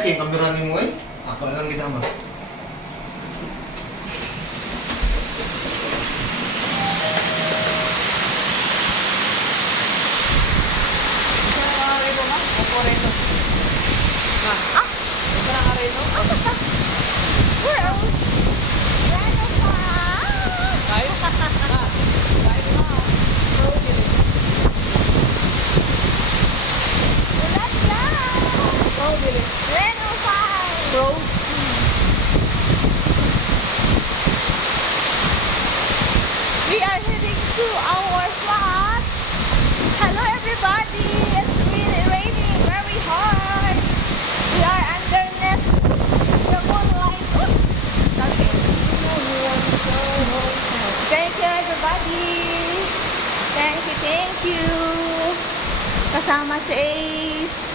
Alis kay kamera ni mo eh. Ako lang ginama. Where are we? We are heading to our flat. Hello everybody. It's really raining very hard. We are underneath the moonlight. Okay. Thank you everybody. Thank you. Kasama si Ace.